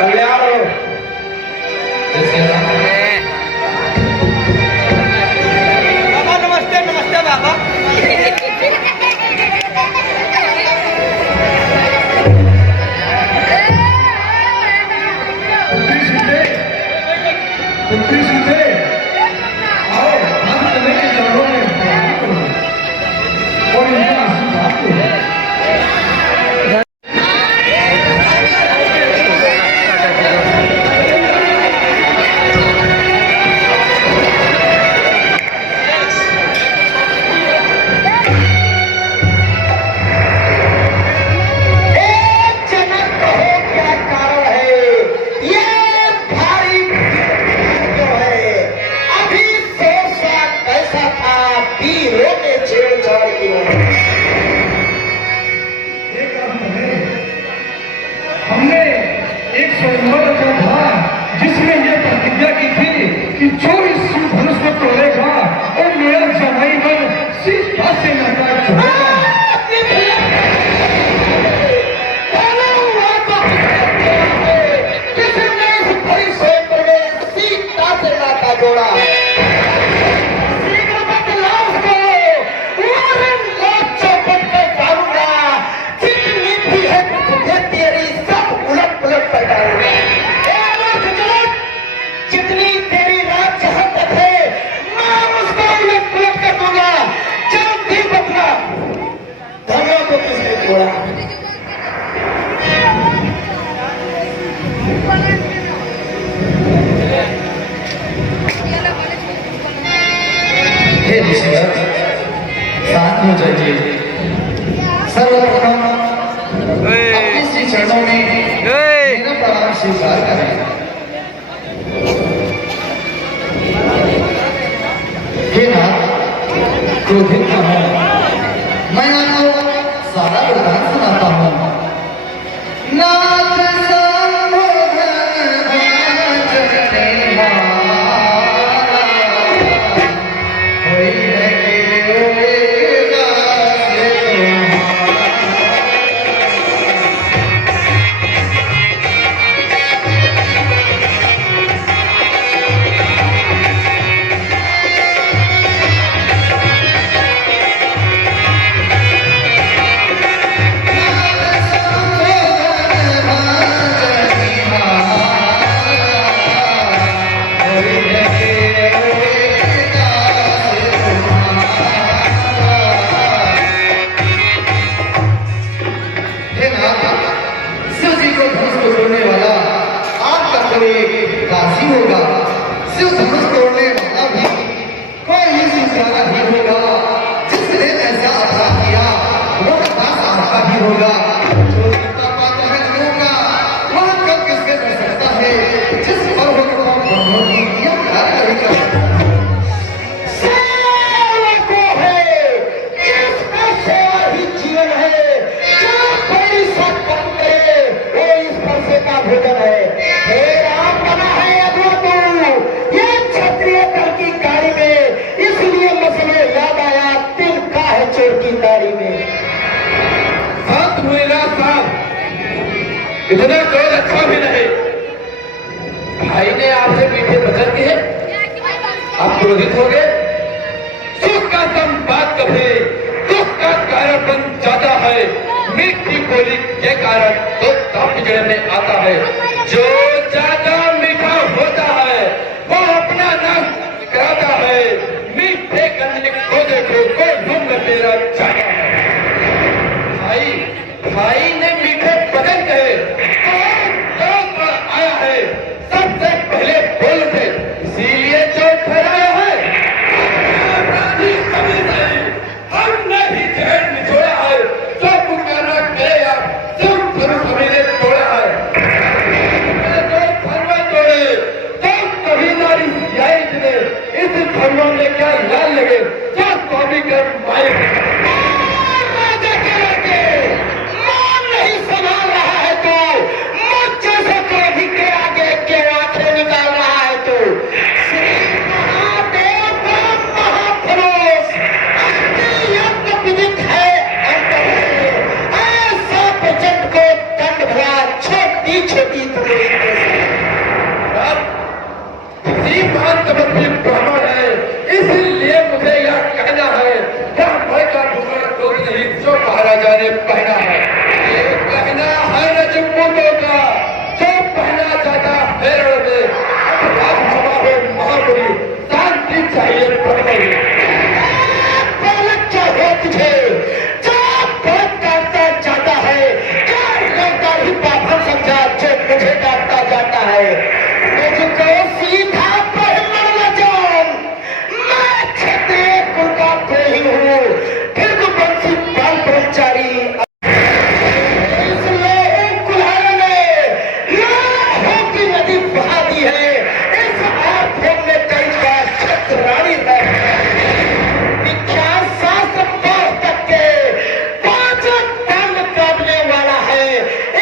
कल्याण हो। बाबा नमस्ते नमस्ते बाबा। पुत्री सीधे आओ, हाथ चले के चरणों में और इनका आशीर्वाद करो। हमने एक स्वयंवर रखा था जिसमें यह प्रतिज्ञा की थी कि जो इस धनुष को तोड़ेगा और मेरा जमाई बन सीधा से लड़का छोड़ेगा। किसने इस परिक्षेत्र में सीधा से नाता जोड़ा? हे ऋषिवर, शांत हो जाइए। सर्वप्रथम अपने श्री चरणों में मेरा प्रणाम स्वीकार करें। हे नाथ, क्रोधित न हो, मैं आपको सारा वृतांत सुनाता हूँ। नाथ काशी होगा। शिव धनुष तोड़ने वाला भी कोई दूसरा नहीं होगा। जिसने ऐसा अपराध किया वह दास आपका भी होगा। जो कितना पाता है लोगों का वह कब किसके कर सकता है? जिस पर वो ब्रह्मों की यह कार्य करेगा। इतना कोई अच्छा भी नहीं। भाई ने आपसे मीठे वचन किए, आप क्रोधित हो गए। सुख का संवाद कभी दुख का कारण बन जाता है। मीठी बोली के कारण तो पिछड़े में आता है। जो ज्यादा मीठा होता है वो अपना नाम कराता है। मीठे गंदे को देखो को ढूंढ मेरा जाता है। भाई ने मीठे वचन कहे तो आया है। सबसे पहले बोल थे, इसीलिए जो ठहराया है। हमने ही जहर निचोड़ा है। जो पुकारा गया सब ने तोड़ा है। तो धर्म तोड़े तो कभी नारी ने इस धर्मों में क्या लाल लगे जो स्वामी कर माए। छोटी छोटी राजा ने पहना है। ये कहना है रजपूतों का, जो पहना जाता है रण में। अब हमारे महाबली शांति चाहिए प्रबल। क्या है तुझे? जो बहुत काटता जाता है, क्या ही पापा समझा जो मुझे काटता जाता है। मुझको सीधा पर मरना जान, मैं क्षत्रिय कुल का कोई हूँ, फिर तो बंसी बाल ब्रह्मचारी। इस लोगों कुल्हाड़े ने लाखों की नदी बहा दी है। इस आंखों में कई बार छत्राणी है। विख्यात शास्त्र पढ़ करके पांच टांग काटने वाला है।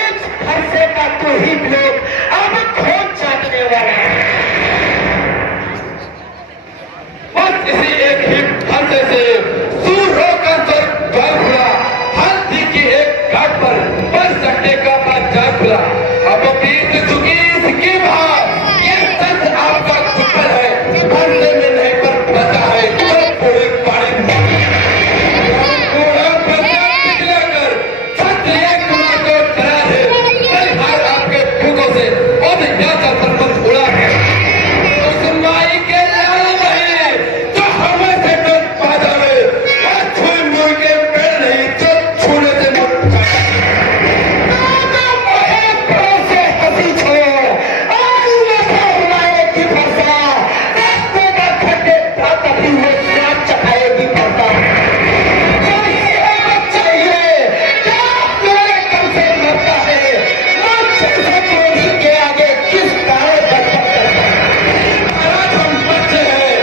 इस फरसे का तू ही लोग अब खोज चाटने वाला है। बस इसी एक ही फंसे से सूरों का सर गाल खुला। हाथी की एक घाट पर बस सकने का बाजार खुला। अब बीत चुकी इसकी बात, ये सच आपका कुशल है। फंसे में नहीं पर बचा है सब पूरी पानी। पूरा फंसा पिघलाकर क्षत्रिय कुल को डरा दे। बलिहार आपके भूखों से और ज्ञाता सरपंच उड़ा है। उस माई के लाल बहे जो हवा से डर पा जावे, वह छुई मुड़ के पेड़ नहीं जो छूने से मुड़ जाए। से हंसी छोड़ आज उड़ाएगी फरसा, रास्ते का खड्डे ताकती हुए सांप चढ़ाएगी फरसा। चाहिए क्या मेरे कल से मरता है, मुझ जैसे कोई के आगे किस कारण बचपन करता है। आज हम बच्चे हैं,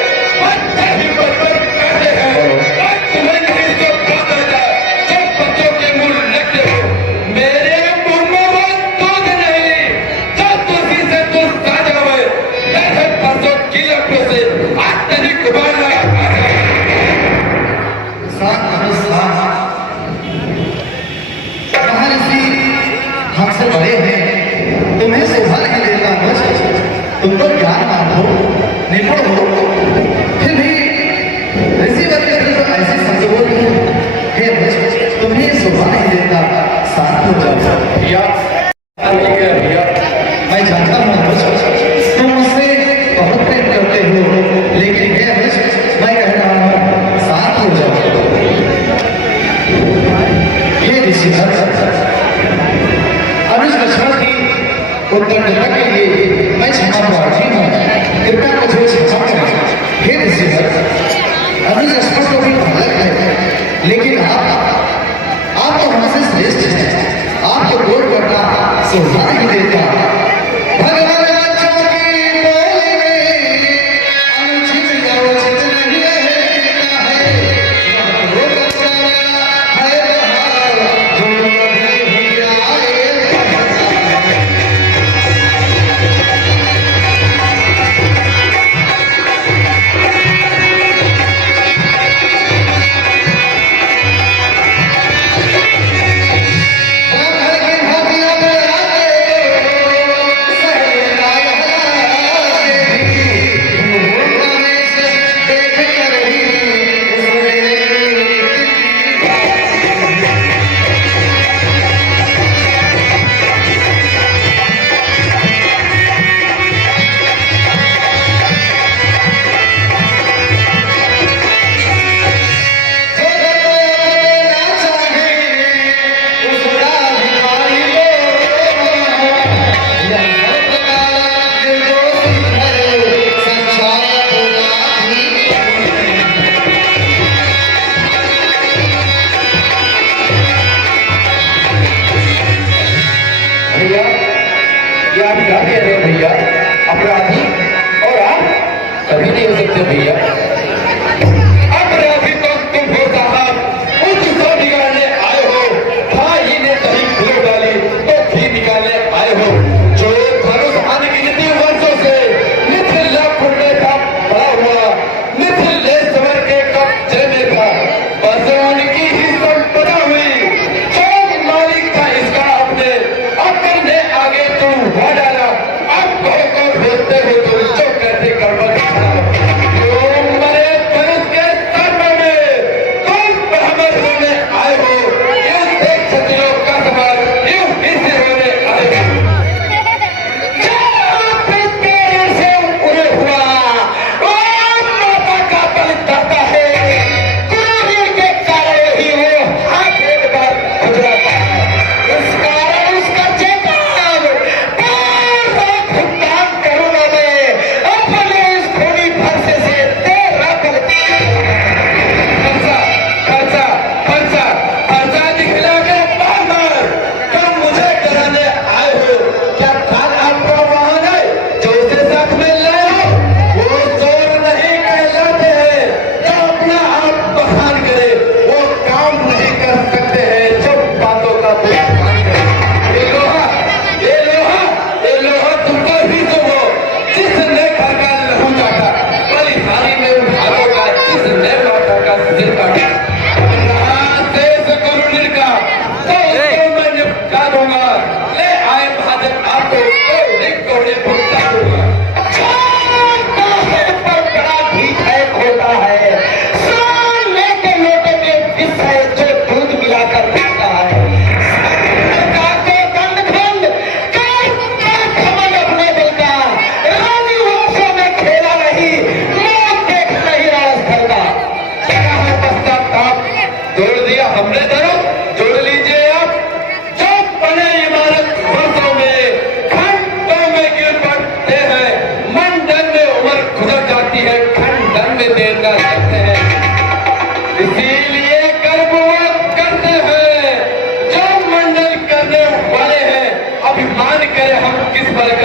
बच्चे ही बचपन करते हैं। और तुम्हें नहीं तो पता था, जो बच्चों के मुंह लगते हो। मेरे मुंह में वो दूध नहीं, जो तुलसी से तू साजा हुए। ऐसे परसों की लपटों से आज तेरी कुबार लगा। महर्षि हमसे बड़े हैं, तुम्हें शोभा नहीं देता मुझ। तुम तो ज्ञानवान हो, निपुण हो, फिर भी ऋषिवर के दिल में ऐसी शब्द बोलती हो। हे मुझ, तुम्हें शोभा नहीं देता, शांत हो जाओ। भैया भैया मैं जानता हूँ मुझ, तुम मुझसे बहुत प्रेम करते हो, लेकिन हे मुझ, मैं कह रहा हूँ शांत हो जाओ। ये ऋषिवर अनुज लक्ष्मण की उत्तरदाता के लिए मैं क्षमा प्रार्थी हूँ। कृपया मुझे क्षमा करें। हे ऋषिवर, अनुज लक्ष्मण तो भी बालक है, लेकिन आप तो हमसे श्रेष्ठ हैं। आपको गोर करना शोभा नहीं देता। भगवान बच्चों की बोली में अनुचित गौचित नहीं रहता है। वो बच्चा है बहार, जो कभी भी आए।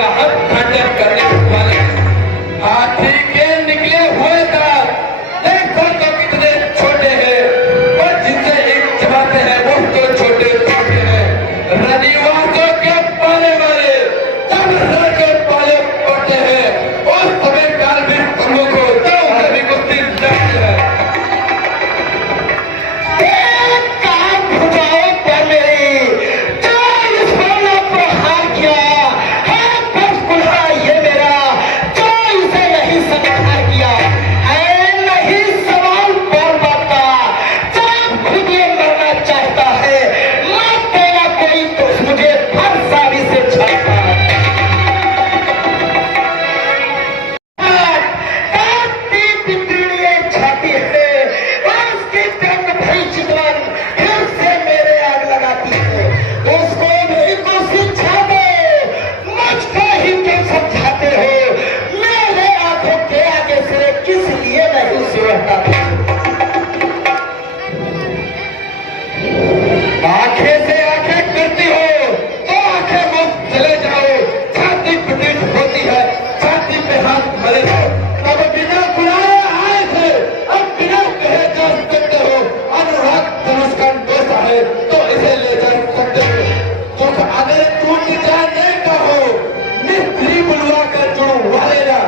का हक खंडन करने वाले हाथी के निकले हुए दांत देखो तो कितने छोटे हैं और जिनसे एक चबाते हैं वो तो छोटे छोटे हैं। रनिवासों के पाले वाले तब के पाले पड़ते हैं और समय काल भी तुमों को तो कभी कुछ लगती है। आंखें से आंखें करती हो तो आंखें मुझ चले जाओ। छाती पिटीट होती है छाती पे हाथ मरे जाओ। तब बिना बुलाए आए थे अब बिना कहे जा सकते हो। अनुराग धनुष का डोसा है तो इसे ले जा सकते हो। तो अगर टूट जाने का हो मिस्त्री बुलवा कर जुड़वा लेना।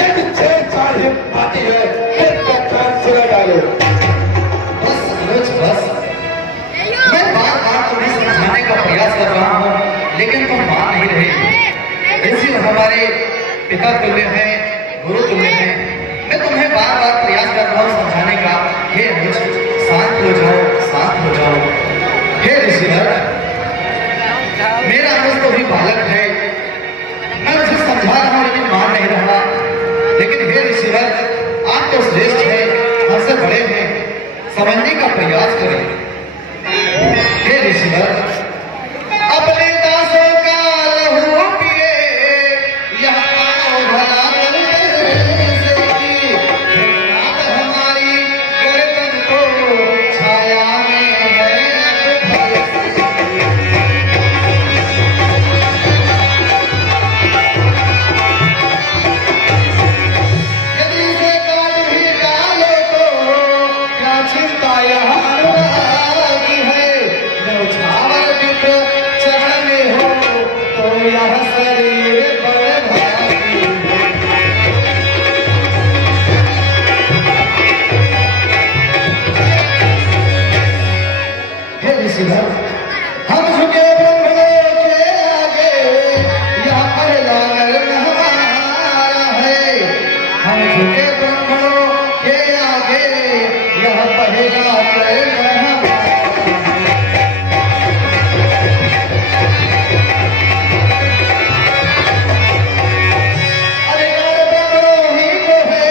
यदि छेड़छाड़ ही पाती है फिर व्याख्यान सुना डालो। बस अनुज बस, मैं बार बार तुम्हें समझाने का प्रयास कर रहा हूँ लेकिन तुम मान नहीं रहे। ऋषि हमारे पिता तुल्य हैं, गुरु तुल्य हैं। मैं तुम्हें बार बार प्रयास कर रहा हूँ समझाने का। हे अनुज शांत हो जाओ, शांत हो जाओ। हे ऋषिवर, मेरा अनुज तो भी बालक है। मैं उसे समझा रहा हूँ लेकिन मान नहीं रहा। लेकिन हे ऋषिवर, आप तो श्रेष्ठ हैं, हमसे बड़े हैं, समझने का प्रयास करें। हे ऋषिवर, अपने दासों का लहू पिए, यह आओ भला हमारी गर्दन को छाया में है। यदि इसे काट भी डालो तो क्या चिंता यहाँ अनुरागी है। न्यौछावर विप्र चरण में हो तो यह शरीर बड़ भागी है। हे ऋषिवर, हम झुके ब्रह्मलोक के आगे, यह पहला नर हमारा है। हम झुके ब्रह्मलोक के आगे, यह पहला नर हमारा है। अरे नर ब्रह्मलोही को है,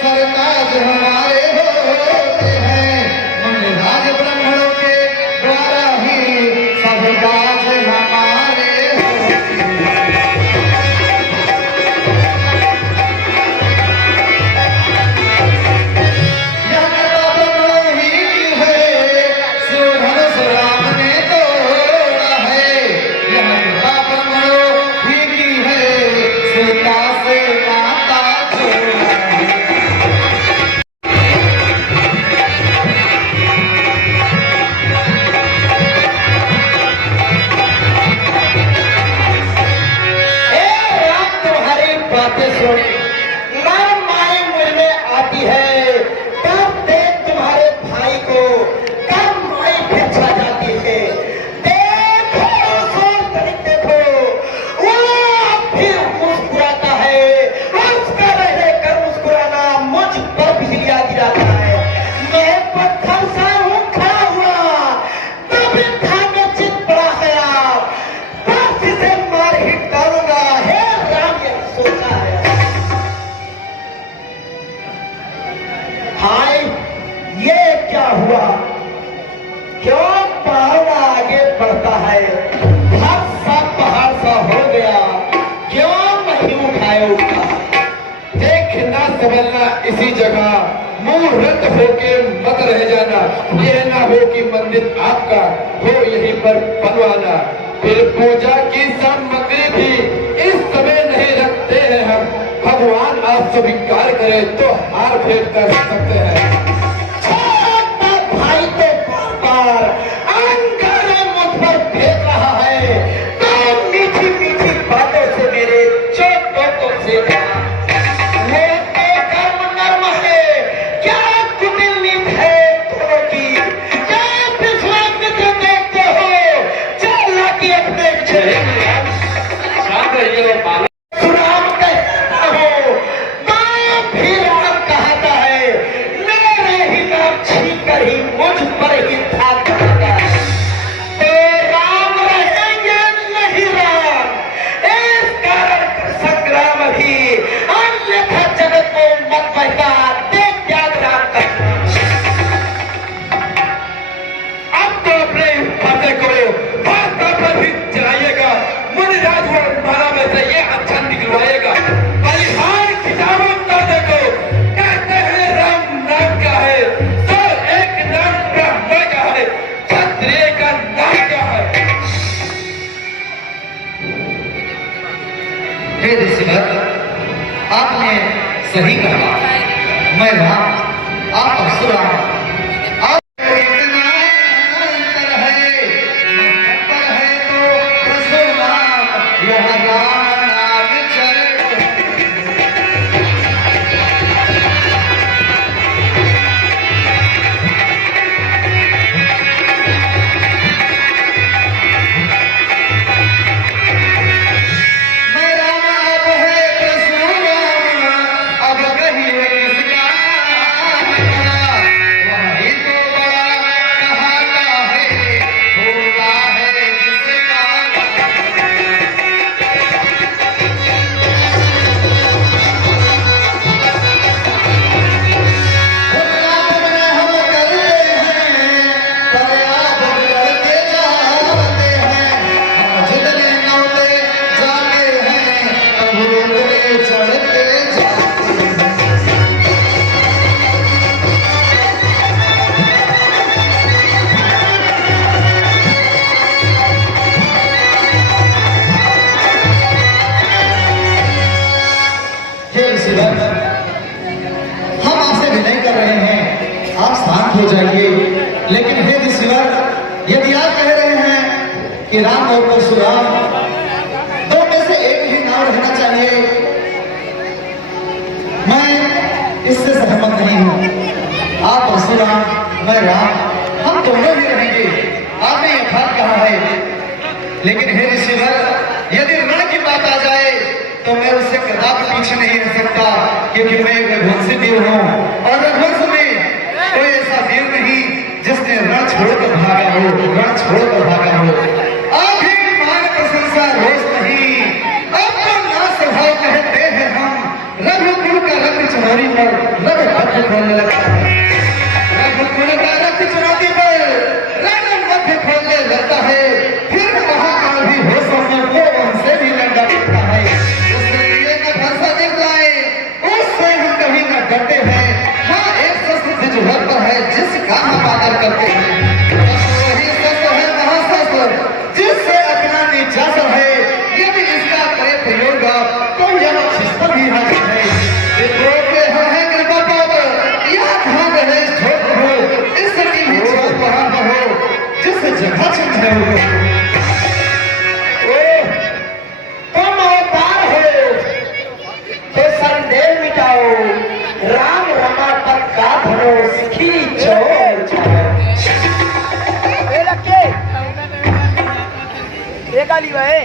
सरताज हमारे होते हैं। मुनिराज ब्रह्मलोक के द्वारा ही सब काज हमारे होते हैं। यह कथा ब्रह्मलोही की है, शिवधनुष राम ने तोड़ा है। यह कथा ब्रह्मलोही की है, सीता से नाता जोड़ा है। रात तुम्हारी बातें सुन ना माए मुझ में आती है। कब देख तुम्हारे भाई को कब माई भिक्षा जाती है। देखो सोच कर देखो, वो अब फिर मुस्कुराता है। उसका रह कर मुस्कुराना मुझ पर बिजलियां गिराता है। मैं पत्थर सा हूँ खड़ा हुआ, तब था मैं चित पड़ा खराब। बस इसे मार ही डालूंगा। हे राम, यह सोचा है। हाय, ये क्या हुआ? क्यों पहाड़ आगे बढ़ता है? हर सा पहाड़ सा हो गया, क्यों नहीं उठाए उठा? देखना संभलना इसी जगह, मूर्ख होके मत रह जाना। यह ना हो कि मंदिर आपका हो यहीं पर बनवाना। फिर पूजा की सामग्री भी इस भगवान आप स्वीकार करे तो हार फेर कर सकते हैं। छोटा भाई तो बार अंगारे मुझ पर फेंक रहा है, तो मीठी मीठी बातों से मेरे चोटों को सेका। मेरे कर्म नर्म है, क्या कुटिल नीत है दोनों की, क्या पिछला मित्र देखते हो, चल के अपने चले शांत रहिए और पालन। राम कहता हो तो भी राम कहता है, मेरे ही नाम छीन कर ही मुझ पर ही था कहता है। तो राम रहेंगे नहीं राम, इस कारण संग्राम भी, अन्यथा जगत को मत बहका दे त्याग राम का। अब तो अपने बातें करो, भाषा पर भी चलाइएगा, मुनिराज और माना में से ये अच्छा निकलवाएगा। बलिहार किताबों का देखो, कहते हैं राम नाम का है, तो एक नाम ब्रह्मा का है, क्षत्रिय का नाम क्या है। हे ऋषिवर, आपने सही कहा, मैं राम, आप परशुराम। आप इतना अंतर है, अंतर है तो परशुराम, यह राम नाम चरण। मैं राम, आप है परशुराम, अब कहिए किसका है? वही तो बड़ा कहाता है, होता है जिसका। हम करते हैं, प्रयास करते जाते हैं, हम जितने नौते जाते हैं, तब उतने चढ़ते जाते हैं। हे ऋषिवर, हम आपसे विनय कर रहे हैं, आप शांत हो जाइए। लेकिन हे ऋषिवर, यदि आप कह रहे हैं कि राम और परशुराम दो में से एक ही नाम रहना चाहिए, मैं इससे सहमत नहीं हूं। आप परशुराम, मैं राम, हम दोनों ही रहेंगे, आपने यथार्थ कहा है। लेकिन हे ऋषिवर, यदि रण की बात आ जाए तो मैं उससे कदापि पीछे नहीं रह सकता, क्योंकि मैं एक रघुवंशी वीर हूँ, और रघुवंश में कोई ऐसा वीर नहीं जिसने रण छोड़कर भागा हो, रण छोड़कर भागा हो। आप ही मान प्रशंसा रोज नहीं, अब तो ना स्वभाव कहते हैं हम, रघुकुल का रक्त चुनौती पर रघुपथ खोलने लगा है। रघुकुल का रक्त चुनौती पर रघुपथ खोलने लगता है, फिर महाकाल भी हो सकता वो उनसे भी लड़ सकता है। उसके लिए न भाषा दिखलाए, उससे हम कभी न डरते हैं। हाँ, एक शस्त्र जुहर है जिसका हम आदर करते हैं, वही शस्त्र है महाशस्त्र जिससे अपना निजात है। यदि इसका करे प्रयोग तो यह शिष्ट भी हाजिर है। देखो हम हैं कृपा पात्र, यह धाम रहे छोट हो, इसकी भी छोट पड़ा हो, जिस जगह चिन्ह हो। तुम अवतार हो तो संदेह मिटाओ, राम रमापत का धनुष खींचो ये गाली भाई